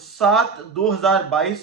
7 2022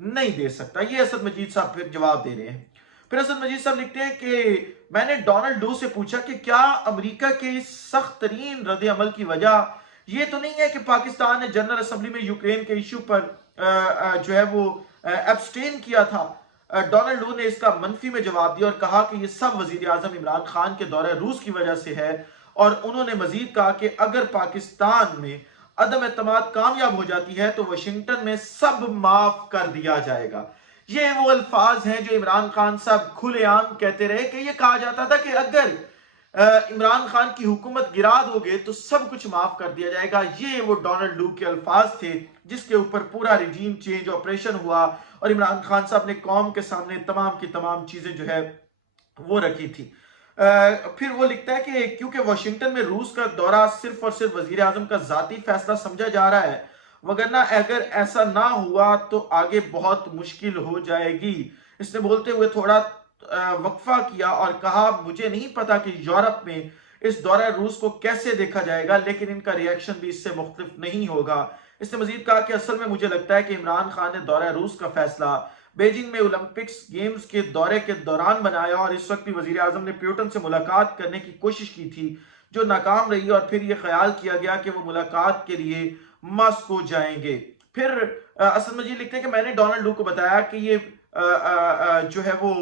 نہیں دے سکتا۔ یہ اسد مجید صاحب پھر جواب دے رہے ہیں۔ پھر اسد مجید صاحب لکھتے ہیں کہ میں نے ڈونلڈ لو سے پوچھا کہ کیا امریکہ کے اس سخت ترین رد عمل کی وجہ یہ تو نہیں ہے کہ پاکستان نے جنرل اسمبلی میں یوکرین کے ایشو پر جو ہے وہ ایبسٹین کیا تھا؟ ڈونلڈ لو نے اس کا منفی میں جواب دیا اور کہا کہ یہ سب وزیر اعظم عمران خان کے دورہ روس کی وجہ سے ہے، اور انہوں نے مزید کہا کہ اگر پاکستان میں عدم اعتماد کامیاب ہو جاتی ہے تو واشنگٹن میں سب معاف کر دیا جائے گا۔ یہ وہ الفاظ ہیں جو عمران خان صاحب کھلے عام کہتے رہے کہ یہ کہا جاتا تھا کہ اگر عمران خان کی حکومت گرا دو گے تو سب کچھ معاف کر دیا جائے گا۔ یہ وہ ڈونلڈ لو کے الفاظ تھے جس کے اوپر پورا ریجیم چینج آپریشن ہوا، اور عمران خان صاحب نے قوم کے سامنے تمام کی تمام چیزیں جو ہے وہ رکھی تھی۔ پھر وہ لکھتا ہے کہ کیونکہ واشنگٹن میں روس کا دورہ صرف اور صرف وزیر اعظم کا ذاتی فیصلہ سمجھا جا رہا ہے، وگرنہ اگر ایسا نہ ہوا تو آگے بہت مشکل ہو جائے گی۔ اس نے بولتے ہوئے تھوڑا وقفہ کیا اور کہا مجھے نہیں پتا کہ یورپ میں اس دورہ روس کو کیسے دیکھا جائے گا، لیکن ان کا ریاکشن بھی اس سے مختلف نہیں ہوگا۔ اس نے مزید کہا کہ اصل میں مجھے لگتا ہے کہ عمران خان نے دورہ روس کا فیصلہ بیجنگ میں اولمپکس گیمز کے دورے کے دوران بنایا، اور اس وقت بھی وزیر اعظم نے پیوٹن سے ملاقات کرنے کی کوشش کی تھی جو ناکام رہی، اور پھر یہ خیال کیا گیا کہ وہ ملاقات کے لیے ماسکو جائیں گے۔ پھر اسد مجید لکھتے ہیں کہ میں نے ڈونلڈ لو کو بتایا کہ یہ جو ہے وہ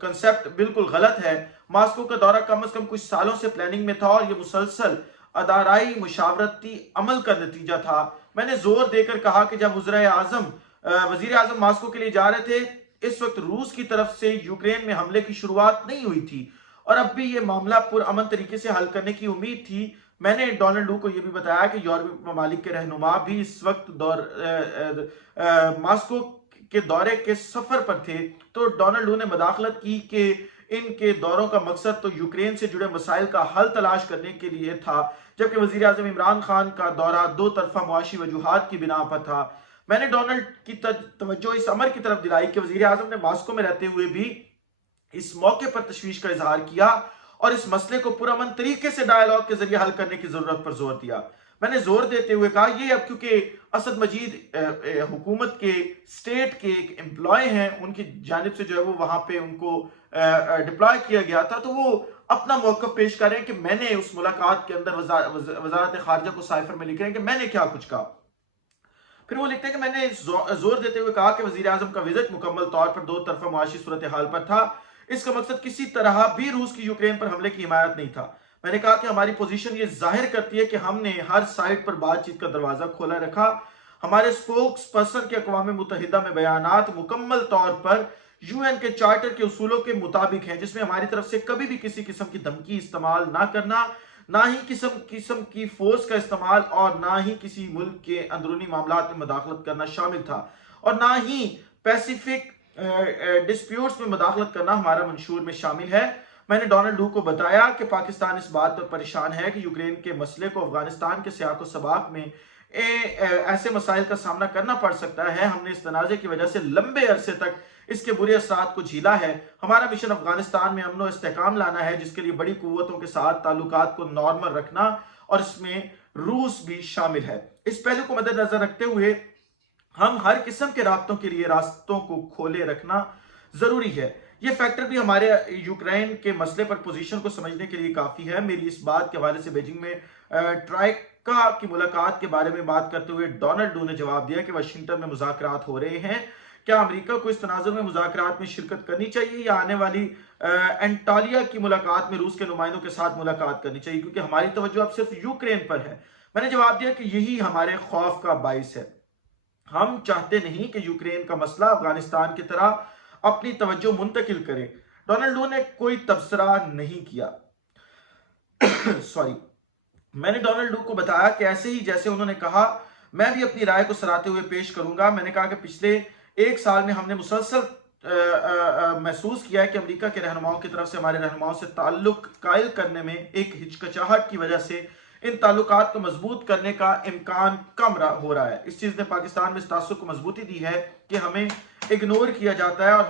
کنسپٹ بالکل غلط ہے۔ ماسکو کا دورہ کم از کم کچھ سالوں سے پلاننگ میں تھا، اور یہ مسلسل ادارائی مشاورتی عمل کا نتیجہ تھا۔ میں نے زور دے کر کہا کہ جب وزیر اعظم ماسکو کے لیے جا رہے تھے اس وقت روس کی طرف سے یوکرین میں حملے کی شروعات نہیں ہوئی تھی، اور اب بھی یہ معاملہ پرامن طریقے سے حل کرنے کی امید تھی۔ میں نے ڈونلڈ لو کو یہ بھی بتایا کہ یورپی ممالک کے رہنما بھی اس وقت ماسکو کے دورے کے سفر پر تھے، تو ڈونلڈ لو نے مداخلت کی کہ ان کے دوروں کا مقصد تو یوکرین سے جڑے مسائل کا حل تلاش کرنے کے لیے تھا، جبکہ وزیر اعظم عمران خان کا دورہ دو طرفہ معاشی وجوہات کی بنا پر تھا۔ میں نے ڈونلڈ کی توجہ اس امر کی طرف دلائی کہ وزیر اعظم نے ماسکو میں رہتے ہوئے بھی اس موقع پر تشویش کا اظہار کیا اور اس مسئلے کو پرامن طریقے سے ڈائیلاگ کے ذریعے حل کرنے کی ضرورت پر زور دیا۔ میں نے زور دیتے ہوئے کہا یہ اب کیونکہ اسد مجید حکومت کے اسٹیٹ کے ایک امپلائی ہیں، ان کی جانب سے جو ہے وہ وہاں پہ ان کو ڈپلائے کیا گیا تھا، تو وہ اپنا موقف پیش کر رہے ہیں کہ میں نے اس ملاقات کے اندر وزارت خارجہ کو سائفر میں لکھ رہے ہیں کہ میں نے کیا کچھ کہا۔ پھر وہ لکھتے ہیں کہ میں نے زور دیتے ہوئے کہا کہ وزیر اعظم کا وزٹ مکمل طور پر دو طرفہ معاشی صورتحال پر تھا، اس کا مقصد کسی طرح بھی روس کی یوکرین پر حملے کی حمایت نہیں تھا۔ میں نے کہا کہ ہماری پوزیشن یہ ظاہر کرتی ہے کہ ہم نے ہر سائٹ پر بات چیت کا دروازہ کھولا رکھا۔ ہمارے سپوکس پرسن کے اقوام متحدہ میں بیانات مکمل طور پر یو این کے چارٹر کے اصولوں کے مطابق ہیں، جس میں ہماری طرف سے کبھی بھی کسی قسم کی دھمکی استعمال نہ کرنا، نہ ہی قسم کی فورس کا استعمال، اور نہ ہی کسی ملک کے اندرونی معاملات میں مداخلت کرنا شامل تھا، اور نہ ہی پیسیفک ڈسپیوٹس میں مداخلت کرنا ہمارا منشور میں شامل ہے۔ میں نے ڈونلڈ لو کو بتایا کہ پاکستان اس بات پر پریشان ہے کہ یوکرین کے مسئلے کو افغانستان کے سیاق و سباق میں ایسے مسائل کا سامنا کرنا پڑ سکتا ہے۔ ہم نے اس تنازع کی وجہ سے لمبے عرصے تک اس کے برے اثرات کو جھیلا ہے۔ ہمارا مشن افغانستان میں امن و استحکام لانا ہے، جس کے لیے بڑی قوتوں کے ساتھ تعلقات کو نارمل رکھنا، اور اس میں روس بھی شامل ہے۔ اس پہلو کو مد نظر رکھتے ہوئے ہم ہر قسم کے رابطوں کے لیے راستوں کو کھولے رکھنا ضروری ہے۔ یہ فیکٹر بھی ہمارے یوکرین کے مسئلے پر پوزیشن کو سمجھنے کے لیے کافی ہے۔ میری اس بات کے حوالے سے بیجنگ میں ٹرائیکا کی ملاقات کے بارے میں بات کرتے ہوئے ڈونلڈ لو نے جواب دیا کہ واشنگٹن میں مذاکرات ہو رہے ہیں، کیا امریکہ کو اس تناظر میں مذاکرات میں شرکت کرنی چاہیے یا آنے والی انٹالیا کی ملاقات میں روس کے نمائندوں کے ساتھ ملاقات کرنی چاہیے، کیونکہ ہماری توجہ اب صرف یوکرین پر ہے۔ میں نے جواب دیا کہ یہی ہمارے خوف کا باعث ہے۔ ہم چاہتے نہیں کہ یوکرین کا مسئلہ افغانستان کی طرح اپنی توجہ منتقل کرے۔ ڈونلڈ لو نے کوئی تبصرہ نہیں کیا۔ میں نے ڈونلڈ لو کو بتایا کہ ایسے ہی جیسے انہوں نے کہا میں بھی اپنی رائے کو سراہتے ہوئے پیش کروں گا۔ میں نے کہا کہ پچھلے ایک سال میں ہم نے مسلسل محسوس کیا ہے کہ امریکہ کے رہنماؤں کی طرف سے ہمارے رہنماؤں سے تعلق قائل کرنے میں ایک ہچکچاہٹ کی وجہ سے ان تعلقات کو مضبوط کرنے کا امکان کم ہو رہا ہے۔ اس چیز نے پاکستان میں اس تاثر کو مضبوطی دی ہے کہ ہمیں اگنور کیا جاتا ہے اور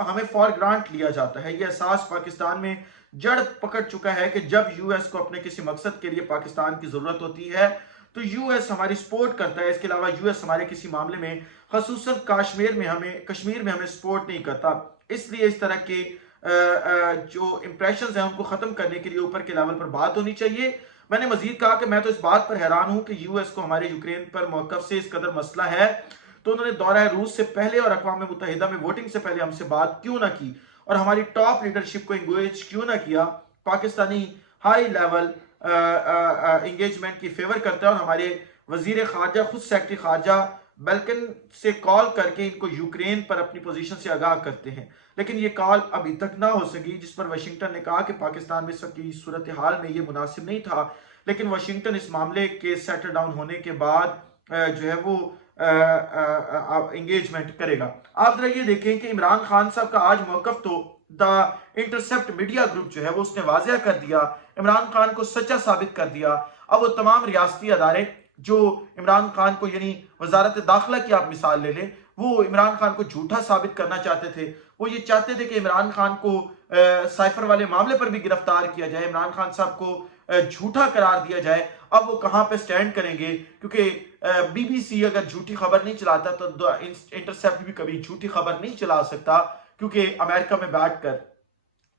ہمیں فار گرانٹ لیا جاتا ہے۔ یہ احساس پاکستان میں جڑ پکڑ چکا ہے کہ جب یو ایس کو اپنے کسی مقصد کے لیے پاکستان کی ضرورت ہوتی ہے تو یو ایس ہماری سپورٹ کرتا ہے، اس کے علاوہ یو ایس ہمارے کسی معاملے میں خصوصاً کشمیر میں ہمیں سپورٹ نہیں کرتا۔ اس لیے اس طرح کے جو امپریشنز ہیں ان کو ختم کرنے کے لیے اوپر کے لیول پر بات ہونی چاہیے۔ میں نے مزید کہا کہ میں تو اس بات پر حیران ہوں کہ یو ایس کو ہمارے یوکرین پر موقف سے اس قدر مسئلہ ہے تو انہوں نے دورہ روس سے پہلے اور اقوام متحدہ میں ووٹنگ سے پہلے ہم سے بات کیوں نہ کی اور ہماری ٹاپ لیڈرشپ کو انگیج کیوں نہ کیا۔ پاکستانی ہائی لیول انگیجمنٹ کی فیور کرتا ہے اور ہمارے وزیر خارجہ خود سیکرٹری خارجہ بلکن سے کال کر کے ان کو یوکرین پر اپنی پوزیشن سے آگاہ کرتے ہیں، لیکن یہ کال ابھی تک نہ ہو سکی، جس پر واشنگٹن نے کہا کہ پاکستان میں اس وقت کی صورتحال میں یہ مناسب نہیں تھا، لیکن واشنگٹن اس معاملے کے سیٹل ڈاؤن ہونے کے بعد جو ہے وہ انگیجمنٹ کرے گا۔ آپ ذرا یہ دیکھیں کہ عمران خان صاحب کا آج موقف تو دا انٹرسپٹ میڈیا گروپ جو ہے وہ اس نے واضح کر دیا، عمران خان کو سچا ثابت کر دیا۔ اب وہ تمام ریاستی ادارے جو عمران خان کو، یعنی وزارت داخلہ کی آپ مثال لے لیں، وہ عمران خان کو جھوٹا ثابت کرنا چاہتے تھے، وہ یہ چاہتے تھے کہ عمران خان کو سائفر والے معاملے پر بھی گرفتار کیا جائے، عمران خان صاحب کو جھوٹا قرار دیا جائے۔ اب وہ کہاں پہ سٹینڈ کریں گے؟ کیونکہ بی بی سی اگر جھوٹی خبر نہیں چلاتا تو انٹرسپٹ بھی کبھی جھوٹی خبر نہیں چلا سکتا، کیونکہ امریکہ میں بیٹھ کر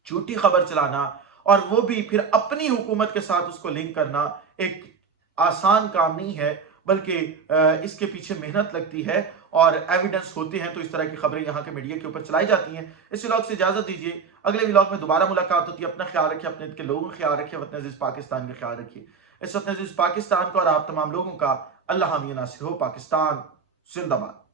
جھوٹی خبر چلانا اور وہ بھی پھر اپنی حکومت کے ساتھ اس کو لنک کرنا ایک آسان کام نہیں ہے، بلکہ اس کے پیچھے محنت لگتی ہے اور ایویڈنس ہوتے ہیں، تو اس طرح کی خبریں یہاں کے میڈیا کے اوپر چلائی جاتی ہیں۔ اس ولاگ سے اجازت دیجیے، اگلے ولاگ میں دوبارہ ملاقات ہوتی ہے۔ اپنا خیال رکھیے، اپنے کے لوگوں کا خیال رکھیے، وطن عزیز پاکستان کا خیال رکھیے۔ اس وطن عزیز پاکستان کو اور آپ تمام لوگوں کا اللہ حامی ناصر ہو۔ پاکستان زندہ باد۔